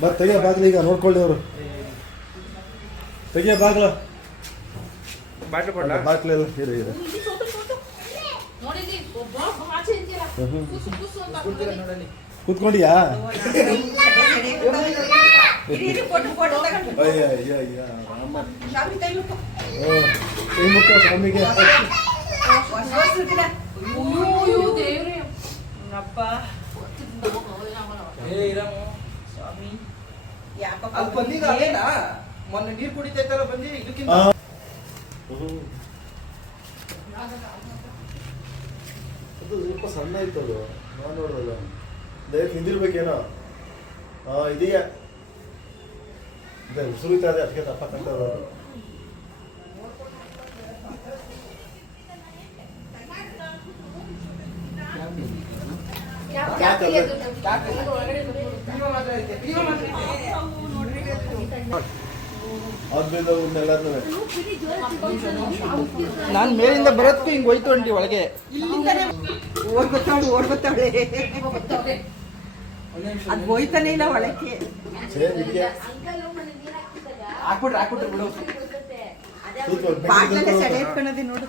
ಬರ್ ತೆಗಿಯ ಬಾಗ್ಲು ಈಗ ನೋಡ್ಕೊಳ್ಳಿ ಅವರು ತೆಗಿಯ ಬಾಗ್ಲು ಬಾಗ್ಲೆಲ್ಲ ಇರು ಇರು ಕೂತ್ಕೊಂಡಿಯಾ ಸ್ವಾಮಿಗೆ ಮೊನ್ನೆ ನೀರು ಕುಡಿತೈತಲ್ಲ ಬಂದಿ ಇದಕ್ಕಿಂತ ಅದು ಸ್ವಲ್ಪ ಸಣ್ಣ ಇತ್ತು ಅದು ನಾನು ನೋಡೋದಲ್ಲ ದಯವಿಟ್ಟು ನಿಂದಿರ್ಬೇಕೇನೋ ಇದೆಯಾ ಸುರಿತಾ ಇದೆ ಅದಕ್ಕೆ ತಪ್ಪ ಕಂಟದ ನಾನು ಮೇಲಿಂದ ಬರೋದಕ್ಕೂ ಹಿಂಗೆ ಹೋಯ್ತು ಅಂಟಿ ಒಳಗೆ ಓಡ್ಬತ್ತಾಳೆ ಅದು ಹೋಯ್ತಾನೆ ಇಲ್ಲ ಒಳಕ್ಕೆ ಹಾಕ್ಬಿಟ್ರೆ ಬಿಡು ಬಾಟ್ಲಲ್ಲೇ ಸೆಡೆ ಇಟ್ಕೊಳ್ಳೋದಿ ನೋಡು